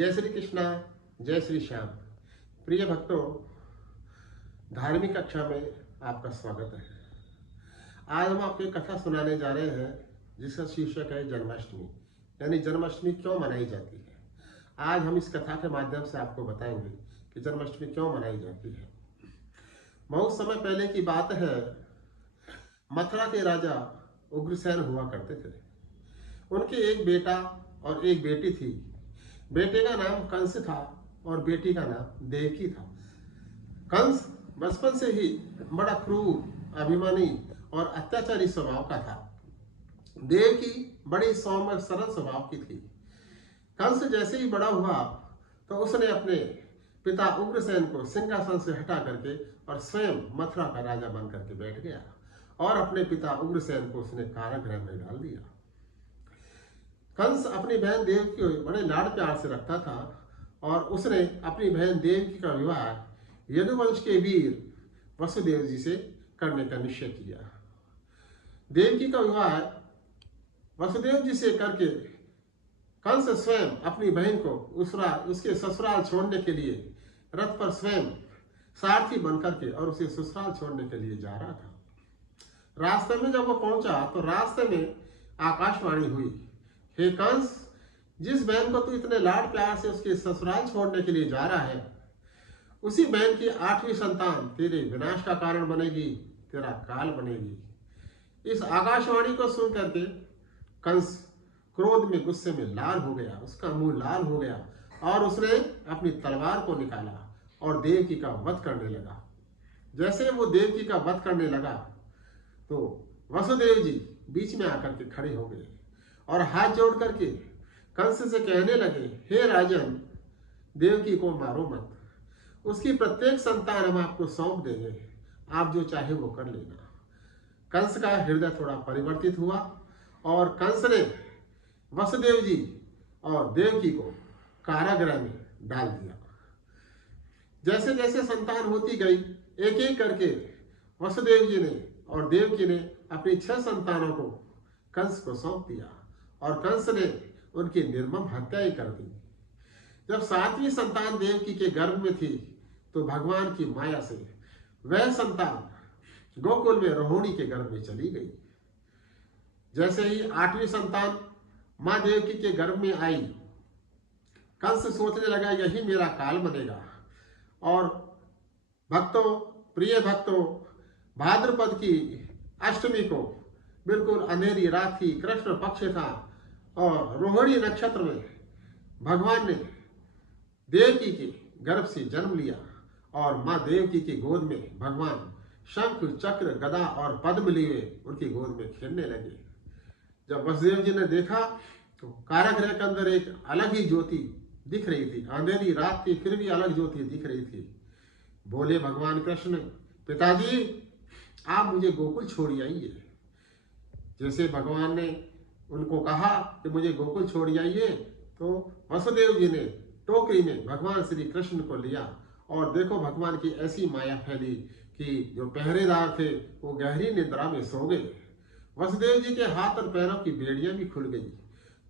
जय श्री कृष्णा, जय श्री श्याम। प्रिय भक्तों, धार्मिक कक्षा में आपका स्वागत है। आज हम आपको एक कथा सुनाने जा रहे हैं जिसका शीर्षक है जन्माष्टमी, यानी जन्माष्टमी क्यों मनाई जाती है। आज हम इस कथा के माध्यम से आपको बताएंगे कि जन्माष्टमी क्यों मनाई जाती है। बहुत समय पहले की बात है, मथुरा के राजा उग्रसेन हुआ करते थे। उनके एक बेटा और एक बेटी थी। बेटे का नाम कंस था और बेटी का नाम देवकी था। कंस बचपन से ही बड़ा क्रूर, अभिमानी और अत्याचारी स्वभाव का था। देवकी बड़ी सौम्य सरल स्वभाव की थी। कंस जैसे ही बड़ा हुआ तो उसने अपने पिता उग्रसेन को सिंहासन से हटा करके और स्वयं मथुरा का राजा बन करके बैठ गया और अपने पिता उग्रसेन को उसने कारागृह में डाल दिया। कंस अपनी बहन देवकी को बड़े लाड प्यार से रखता था और उसने अपनी बहन देवकी का विवाह यदुवंश के वीर वसुदेव जी से करने का निश्चय किया। देवकी का विवाह वसुदेव जी से करके कंस स्वयं अपनी बहन को उसके ससुराल छोड़ने के लिए रथ पर स्वयं सारथी बनकर के और उसे ससुराल छोड़ने के लिए जा रहा था। रास्ते में जब वो पहुंचा तो रास्ते में आकाशवाणी हुई, हे कंस, जिस बहन को तू इतने लाड प्यार से उसके ससुराल छोड़ने के लिए जा रहा है, उसी बहन की 8वीं संतान तेरे विनाश का कारण बनेगी, तेरा काल बनेगी। इस आकाशवाणी को सुन करके कंस क्रोध में, गुस्से में लाल हो गया, उसका मुंह लाल हो गया और उसने अपनी तलवार को निकाला और देवकी का वध करने लगा। जैसे वो देवकी का वध करने लगा तो वसुदेव जी बीच में आकर के खड़े हो गए और हाथ जोड़ करके कंस से कहने लगे, हे राजन, देवकी को मारो मत, उसकी प्रत्येक संतान हम आपको सौंप देंगे, आप जो चाहे वो कर लेना। कंस का हृदय थोड़ा परिवर्तित हुआ और कंस ने वसुदेव जी और देवकी को कारागृह में डाल दिया। जैसे जैसे संतान होती गई, एक एक करके वसुदेव जी ने और देवकी ने अपनी 6 संतानों को कंस को सौंप दिया और कंस ने उनकी निर्मम हत्या ही कर दी। जब 7वीं संतान देवकी के गर्भ में थी तो भगवान की माया से वह संतान गोकुल में रोहिणी के गर्भ में चली गई। जैसे ही 8वीं संतान मां देवकी के गर्भ में आई, कंस सोचने लगा यही मेरा काल बनेगा। और भक्तों, प्रिय भक्तों, भाद्रपद की अष्टमी को बिल्कुल अंधेरी रात थी, कृष्ण पक्ष था और रोहिणी नक्षत्र में भगवान ने देवकी के गर्भ से जन्म लिया और मां देवकी की गोद में भगवान शंख, चक्र, गदा और पद्म लिए उनकी गोद में खेलने लगे। जब वसुदेव जी ने देखा तो कारागृह के अंदर एक अलग ही ज्योति दिख रही थी। अंधेरी रात थी फिर भी अलग ज्योति दिख रही थी। बोले भगवान कृष्ण, पिताजी आप मुझे गोकुल छोड़ आइए। जैसे भगवान ने उनको कहा कि मुझे गोकुल छोड़ आइए तो वसुदेव जी ने टोकरी में भगवान श्री कृष्ण को लिया और देखो भगवान की ऐसी माया फैली कि जो पहरेदार थे वो गहरी निद्रा में सो गए। वसुदेव जी के हाथ और पैरों की बेड़ियां भी खुल गई।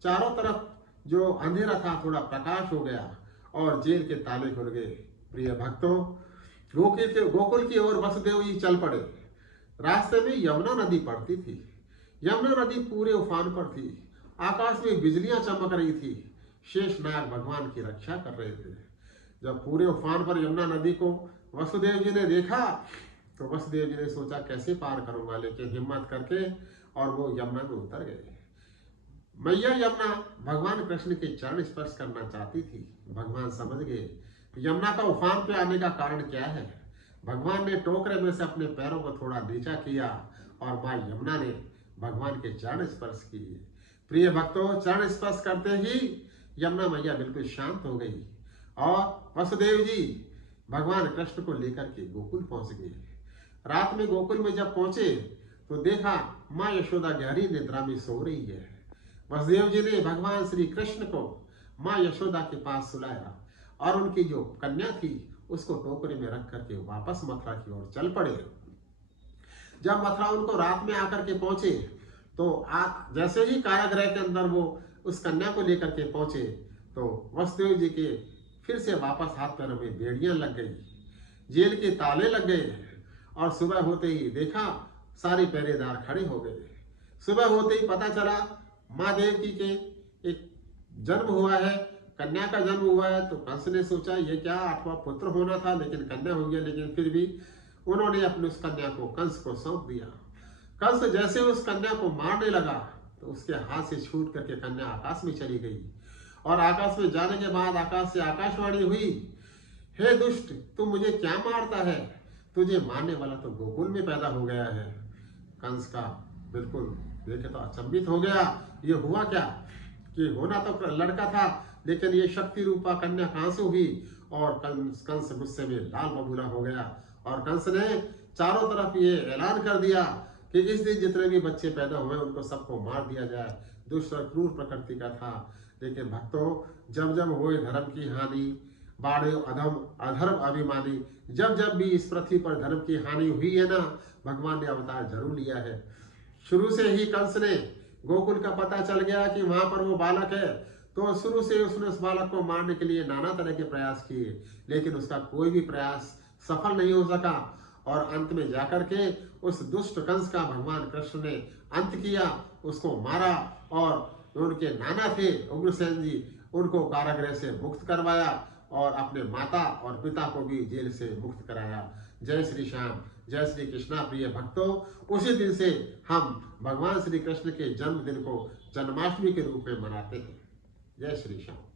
चारों तरफ जो अंधेरा था थोड़ा प्रकाश हो गया और जेल के ताले खुल गए। प्रिय भक्तों, गोकुल की ओर वसुदेव जी चल पड़े। रास्ते में यमुना नदी पड़ती थी। यमुना नदी पूरे उफान पर थी। आकाश में बिजलियां चमक रही थी। शेषनाग भगवान की रक्षा कर रहे थे। जब पूरे उफान पर यमुना नदी को वसुदेव जी ने देखा तो वसुदेव जी ने सोचा कैसे पार करूंगा, लेकिन हिम्मत करके और वो यमुना में उतर गए। मैया यमुना भगवान कृष्ण के चरण स्पर्श करना चाहती थी। भगवान समझ गए यमुना का उफान पे आने का कारण क्या है। भगवान ने टोकरे में से अपने पैरों को थोड़ा नीचा किया और मां यमुना ने भगवान के चरण स्पर्श किए। प्रिय भक्तों, चरण स्पर्श करते ही यमुना मैया बिल्कुल शांत हो गई और वसुदेव जी भगवान कृष्ण को लेकर के गोकुल पहुंच गए। रात में गोकुल में जब पहुंचे तो देखा मां यशोदा गहरी निद्रा में सो रही है। वसुदेव जी ने भगवान श्री कृष्ण को मां यशोदा के पास सुलाया और उनकी जो कन्या थी उसको टोकरी में रख करके वापस मथुरा की ओर चल पड़े। जब मथुरा उनको रात में आकर के पहुंचे तो जैसे ही कारागृह के अंदर वो उस कन्या को लेकर के पहुंचे तो वसुदेव जी के फिर से वापस हाथ पैरों में बेड़ियां लग गई, जेल के ताले लग गए और सुबह होते ही देखा सारे पहरेदार खड़े हो गए। सुबह होते ही पता चला माँ देवकी के एक जन्म हुआ है, कन्या का जन्म हुआ है। तो कंस ने सोचा ये क्या, 8वां पुत्र होना था लेकिन कन्या हो गया, लेकिन फिर भी उन्होंने अपनी उस कन्या को कंस को सौंप दिया। कंस जैसे उस कन्या को मारने लगा तो उसके हाथ से छूट करके कन्या आकाश में चली गई और आकाश में जाने के बाद आकाश से आकाशवाणी हुई, हे दुष्ट, तू मुझे क्या मारता है, तुझे मारने वाला तो गोकुल में पैदा हो गया है। कंस का बिल्कुल देखे तो अचंभित हो गया, ये हुआ क्या कि होना तो लड़का था लेकिन ये शक्ति रूपा कन्या कहां से हुई। और कंस गुस्से में लाल बबूला हो गया और कंस ने चारों तरफ ये ऐलान कर दिया कि इस दिन जितने भी बच्चे पैदा हुए उनको सबको मार दिया जाए। दुष्ट और क्रूर प्रकृति का था। लेकिन भक्तों, जब जब हुए धर्म की हानि, बाढ़े अधर्म अभिमानी, जब जब भी इस पृथ्वी पर धर्म की हानि हुई है ना, भगवान ने अवतार जरूर लिया है। शुरू से ही कंस ने गोकुल का पता चल गया कि वहां पर वो बालक है, तो शुरू से उसने उस बालक को मारने के लिए नाना तरह के प्रयास किए, लेकिन उसका कोई भी प्रयास सफल नहीं हो सका। और अंत में जाकर के उस दुष्ट कंस का भगवान कृष्ण ने अंत किया, उसको मारा और उनके नाना थे उग्रसेन जी, उनको कारागृह से मुक्त करवाया और अपने माता और पिता को भी जेल से मुक्त कराया। जय श्री श्याम, जय श्री कृष्णा। प्रिय भक्तों, उसी दिन से हम भगवान श्री कृष्ण के जन्मदिन को जन्माष्टमी के रूप में मनाते हैं। जय श्री श्याम।